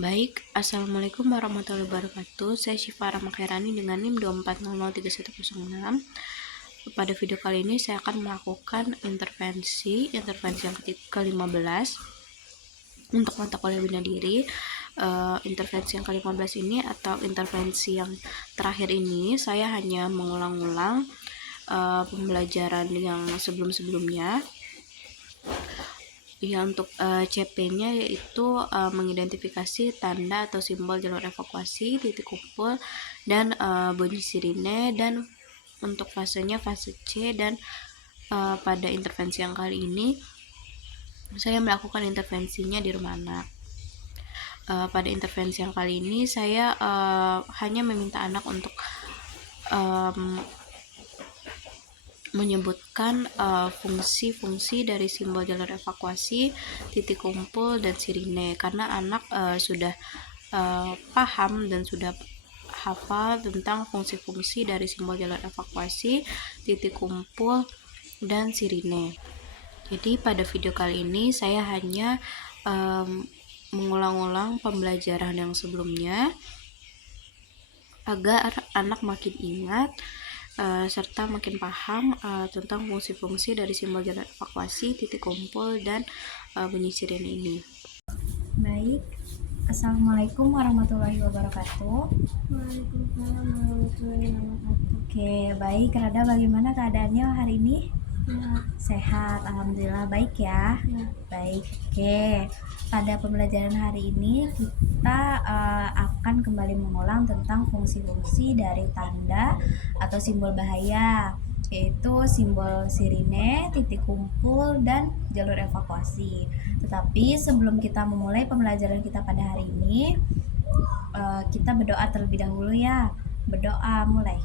Baik, Assalamualaikum warahmatullahi wabarakatuh. Saya Syifa Rahmakhairani dengan NIM 240031106. Pada video kali ini saya akan melakukan intervensi yang ke-15 untuk mata kuliah bina diri. Intervensi yang ke-15 ini atau intervensi yang terakhir ini saya hanya mengulang-ulang pembelajaran yang sebelum-sebelumnya. Ya, untuk CP-nya yaitu mengidentifikasi tanda atau simbol jalur evakuasi, titik kumpul, dan bunyi sirine. Dan untuk fasenya fase C. Dan pada intervensi yang kali ini saya melakukan intervensinya di rumah anak. Pada intervensi yang kali ini saya hanya meminta anak untuk menyebutkan fungsi-fungsi dari simbol jalur evakuasi, titik kumpul, dan sirine, karena anak sudah paham dan sudah hafal tentang fungsi-fungsi dari simbol jalur evakuasi, titik kumpul, dan sirine. Jadi pada video kali ini saya hanya mengulang-ulang pembelajaran yang sebelumnya agar anak makin ingat serta makin paham tentang fungsi-fungsi dari simbol jalur evakuasi, titik kumpul, dan bunyi sirene ini. Baik, Assalamualaikum warahmatullahi wabarakatuh. Waalaikumsalam warahmatullahi wabarakatuh. Oke, baik. Rada, bagaimana keadaannya hari ini? Ya, Sehat, alhamdulillah. Baik ya. ya. Baik. Oke, pada pembelajaran hari ini kita akan kembali mengulang tentang fungsi-fungsi dari tanda atau simbol bahaya, yaitu simbol sirine, titik kumpul, dan jalur evakuasi. Tetapi sebelum kita memulai pembelajaran kita pada hari ini, kita berdoa terlebih dahulu ya. Berdoa, mulai.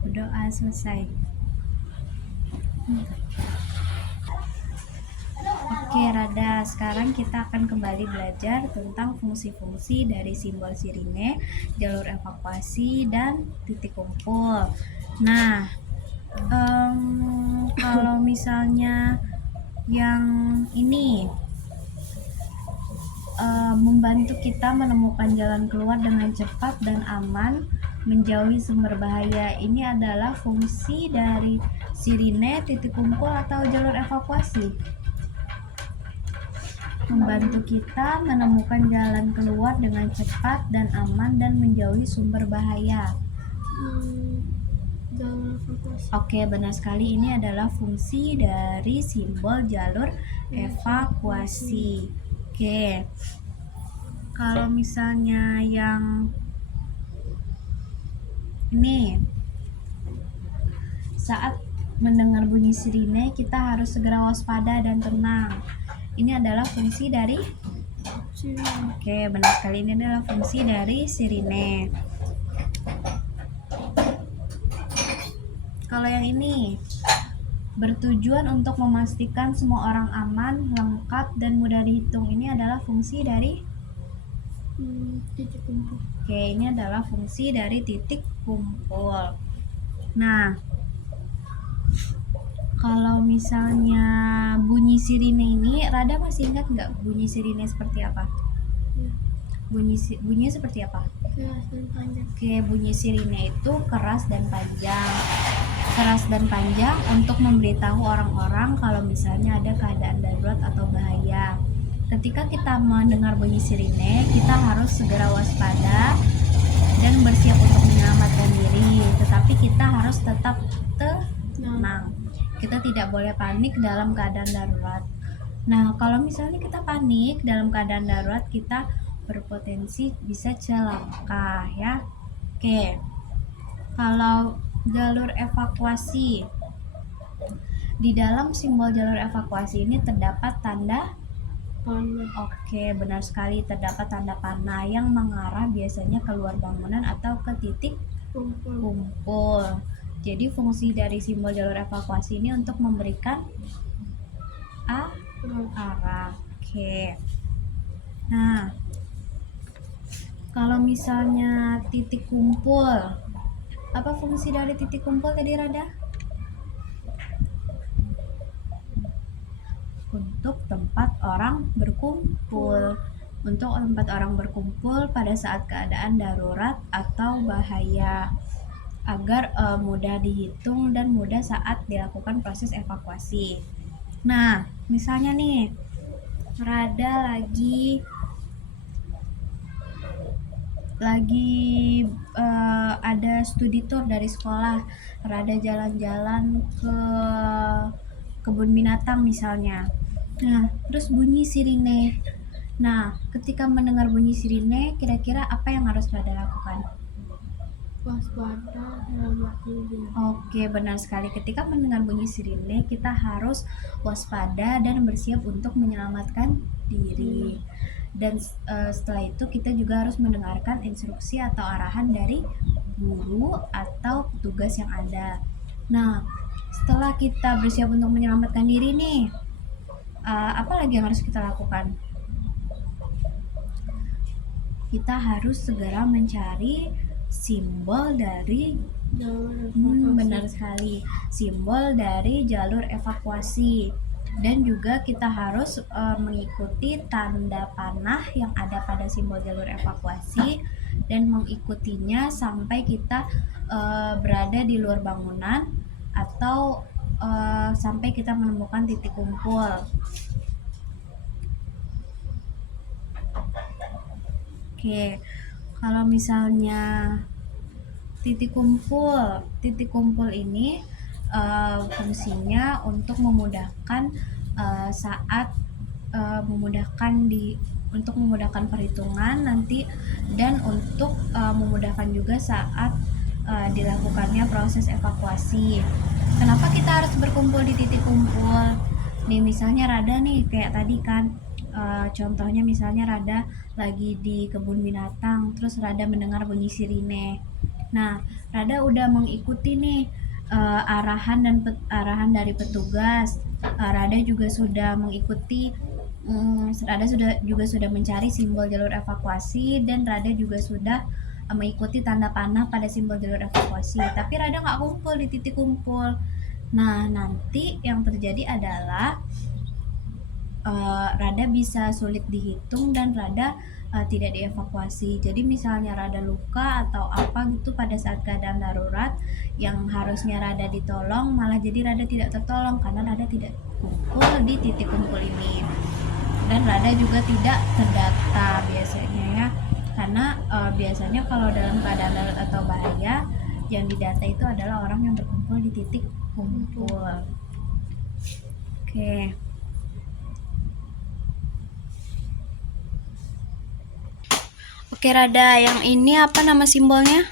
Berdoa selesai. Oke, Rada, sekarang kita akan kembali belajar tentang fungsi-fungsi dari simbol sirine, jalur evakuasi, dan titik kumpul. Nah, kalau misalnya yang ini membantu kita menemukan jalan keluar dengan cepat dan aman, menjauhi sumber bahaya, ini adalah fungsi dari sirine, titik kumpul, atau jalur evakuasi. Membantu kita menemukan jalan keluar dengan cepat dan aman dan menjauhi sumber bahaya. Jalur evakuasi. Oke, benar sekali, ini adalah fungsi dari simbol jalur evakuasi. Oke, kalau misalnya yang ini, saat mendengar bunyi sirine kita harus segera waspada dan tenang. Ini adalah fungsi dari Sirine. Oke, benar sekali, ini adalah fungsi dari sirine. Kalau yang ini bertujuan untuk memastikan semua orang aman, lengkap, dan mudah dihitung. Ini adalah fungsi dari Titik kumpul. Oke, ini adalah fungsi dari titik kumpul. Nah, kalau misalnya bunyi sirine ini, Rada masih ingat nggak bunyi sirine seperti apa? Ya. Bunyinya seperti apa? Keras dan panjang. Oke, bunyi sirine itu keras dan panjang. Keras dan panjang untuk memberitahu orang-orang kalau misalnya ada keadaan darurat atau bahaya. Ketika kita mendengar bunyi sirine, kita harus segera waspada dan bersiap untuk menyelamatkan diri. Tetapi kita harus tetap tenang. Kita tidak boleh panik dalam keadaan darurat. Nah, kalau misalnya kita panik dalam keadaan darurat, kita berpotensi bisa celaka ya. Oke. Kalau jalur evakuasi, di dalam simbol jalur evakuasi ini terdapat tanda Panah. Oke, benar sekali, terdapat tanda panah yang mengarah biasanya keluar bangunan atau ke titik Kumpul. kumpul. Jadi fungsi dari simbol jalur evakuasi ini untuk memberikan arah. Oke. Nah, kalau misalnya titik kumpul, apa fungsi dari titik kumpul tadi, Rada? orang berkumpul. Untuk tempat orang berkumpul pada saat keadaan darurat atau bahaya, agar mudah dihitung dan mudah saat dilakukan proses evakuasi. Nah, misalnya nih, Rada lagi ada studi tour dari sekolah, Rada jalan-jalan ke kebun binatang misalnya. Nah, terus bunyi sirine. Nah, ketika mendengar bunyi sirine, kira-kira apa yang harus Rada lakukan? Waspada, nyelamatin diri. Oke, benar sekali. Ketika mendengar bunyi sirine, kita harus waspada dan bersiap untuk menyelamatkan diri. Dan setelah itu kita juga harus mendengarkan instruksi atau arahan dari guru atau petugas yang ada. Nah, setelah kita bersiap untuk menyelamatkan diri nih, apa lagi yang harus kita lakukan? Kita harus segera mencari simbol dari Jalur evakuasi. benar sekali, simbol dari jalur evakuasi. Dan juga kita harus mengikuti tanda panah yang ada pada simbol jalur evakuasi dan mengikutinya sampai kita berada di luar bangunan atau sampai kita menemukan titik kumpul. Oke, kalau misalnya titik kumpul ini fungsinya untuk memudahkan saat untuk memudahkan perhitungan nanti, dan untuk memudahkan juga saat dilakukannya proses evakuasi. Kenapa kita harus berkumpul di titik kumpul? Nih misalnya Rada nih kayak tadi kan, contohnya misalnya Rada lagi di kebun binatang, terus Rada mendengar bunyi sirine. Nah, Rada udah mengikuti nih arahan dari petugas. Rada juga sudah mengikuti, Rada juga sudah mencari simbol jalur evakuasi, dan Rada juga sudah mengikuti tanda panah pada simbol jalur evakuasi. Tapi Rada nggak kumpul di titik kumpul. Nah, nanti yang terjadi adalah Rada bisa sulit dihitung dan Rada tidak dievakuasi. Jadi misalnya Rada luka atau apa gitu pada saat keadaan darurat yang harusnya Rada ditolong, malah jadi Rada tidak tertolong karena Rada tidak kumpul di titik kumpul ini. Dan Rada juga tidak terdata biasanya ya, karena biasanya kalau dalam keadaan darurat atau bahaya, yang didata itu adalah orang yang berkumpul di titik kumpul. Oke. Oke Rada, yang ini apa nama simbolnya?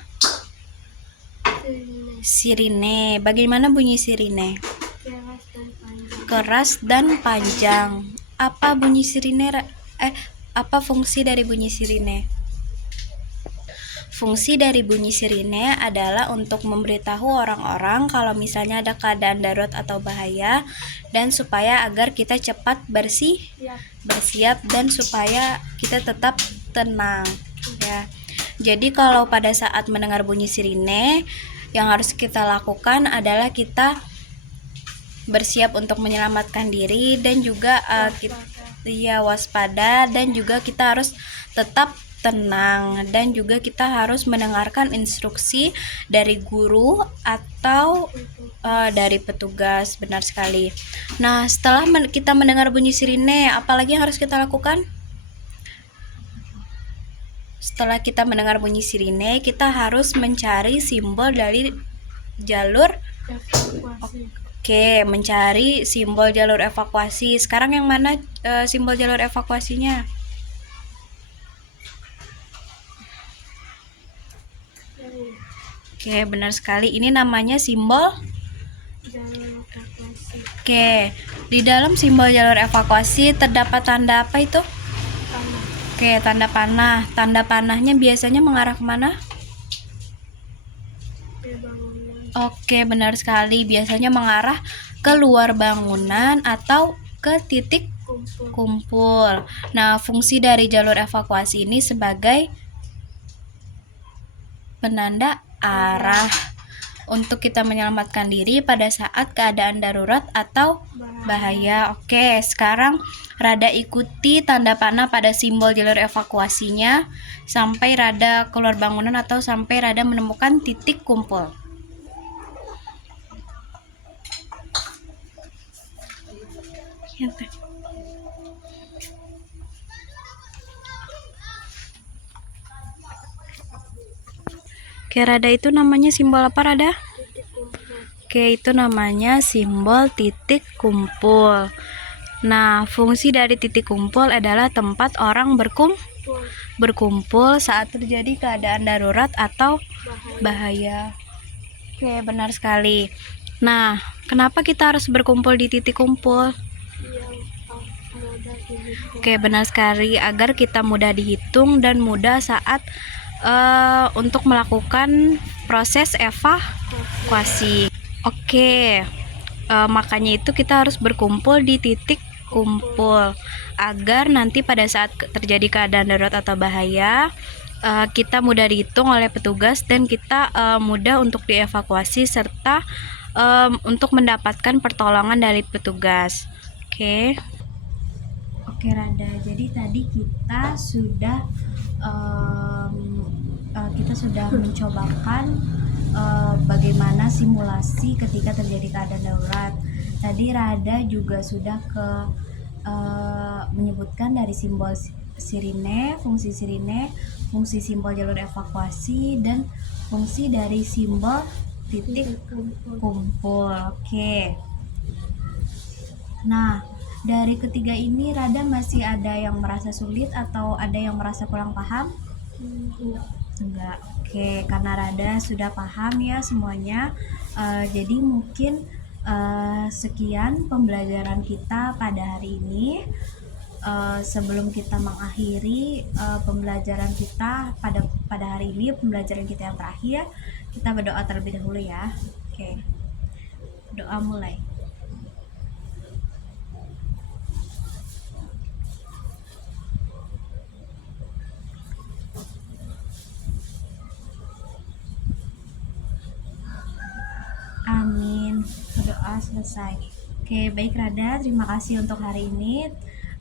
Sirine. Bagaimana bunyi sirine? Keras dan panjang. Keras dan panjang. Apa bunyi sirine? Apa fungsi dari bunyi sirine? Fungsi dari bunyi sirine adalah untuk memberitahu orang-orang kalau misalnya ada keadaan darurat atau bahaya, dan supaya agar kita cepat bersiap dan supaya kita tetap tenang ya. Jadi kalau pada saat mendengar bunyi sirine, yang harus kita lakukan adalah kita bersiap untuk menyelamatkan diri, dan juga waspada, dan juga kita harus tetap tenang, dan juga kita harus mendengarkan instruksi dari guru atau dari petugas. Benar sekali. Nah, setelah kita mendengar bunyi sirine, apalagi yang harus kita lakukan? Setelah kita mendengar bunyi sirine, kita harus mencari simbol dari jalur Evakuasi. Oke, mencari simbol jalur evakuasi. Sekarang yang mana simbol jalur evakuasinya? Oke, benar sekali. Ini namanya simbol. Jalur evakuasi. Oke, di dalam simbol jalur evakuasi terdapat tanda apa itu? Panah. Oke, tanda panah. Tanda panahnya biasanya mengarah kemana? Ke bangunan. Oke, benar sekali. Biasanya mengarah ke luar bangunan atau ke titik kumpul. Nah, fungsi dari jalur evakuasi ini sebagai penanda arah. untuk kita menyelamatkan diri pada saat keadaan darurat atau bahaya. Oke, sekarang Rada ikuti tanda panah pada simbol jalur evakuasinya sampai Rada keluar bangunan atau sampai Rada menemukan titik kumpul. Oke, Rada itu namanya simbol apa, Rada? titik kumpul. Oke, itu namanya simbol titik kumpul. Nah, fungsi dari titik kumpul adalah tempat orang berkumpul saat terjadi keadaan darurat atau bahaya. Oke, benar sekali. Nah, kenapa kita harus berkumpul di titik kumpul? Yang mudah dihitung. Oke, benar sekali, agar kita mudah dihitung dan mudah saat untuk melakukan proses evakuasi. Oke, makanya itu kita harus berkumpul di titik kumpul agar nanti pada saat terjadi keadaan darurat atau bahaya kita mudah dihitung oleh petugas dan kita mudah untuk dievakuasi serta untuk mendapatkan pertolongan dari petugas. Oke. Oke Rada, jadi tadi kita sudah mencobakan bagaimana simulasi ketika terjadi keadaan darurat. Tadi Rada juga sudah menyebutkan dari simbol sirine, fungsi simbol jalur evakuasi, dan fungsi dari simbol titik kumpul. Oke. Nah, dari ketiga ini Rada masih ada yang merasa sulit atau ada yang merasa kurang paham? Enggak. Oke, karena Rada sudah paham ya semuanya. Jadi mungkin sekian pembelajaran kita pada hari ini. Sebelum kita mengakhiri pembelajaran kita pada hari ini, pembelajaran kita yang terakhir, kita berdoa terlebih dahulu ya. Oke. Doa mulai. Amin. Berdoa selesai. Oke, baik Rada, terima kasih untuk hari ini.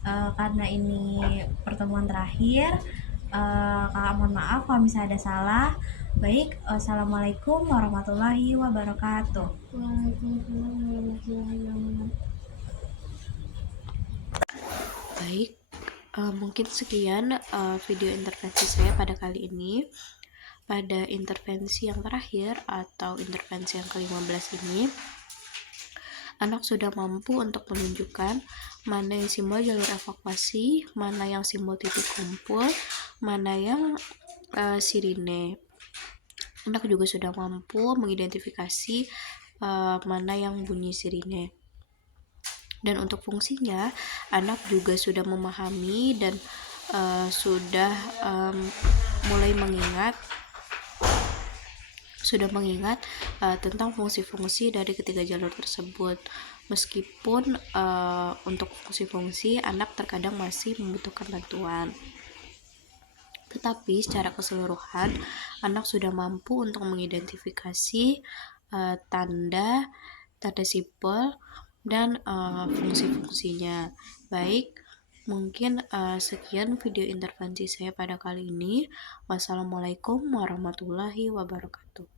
Karena ini pertemuan terakhir, Kakak mohon maaf kalau misalnya ada salah. Baik, assalamualaikum warahmatullahi wabarakatuh. Waalaikumsalam warahmatullahi wabarakatuh. Baik, mungkin sekian video intervensi saya pada kali ini. Pada intervensi yang terakhir atau intervensi yang ke-15 ini, anak sudah mampu untuk menunjukkan mana yang simbol jalur evakuasi, mana yang simbol titik kumpul, mana yang sirine. Anak juga sudah mampu mengidentifikasi mana yang bunyi sirine. Dan untuk fungsinya, anak juga sudah memahami dan sudah mulai mengingat tentang fungsi-fungsi dari ketiga jalur tersebut. Meskipun untuk fungsi-fungsi anak terkadang masih membutuhkan bantuan, tetapi secara keseluruhan anak sudah mampu untuk mengidentifikasi tanda sipol dan fungsi-fungsinya. Baik, mungkin sekian video intervensi saya pada kali ini. Wassalamualaikum warahmatullahi wabarakatuh.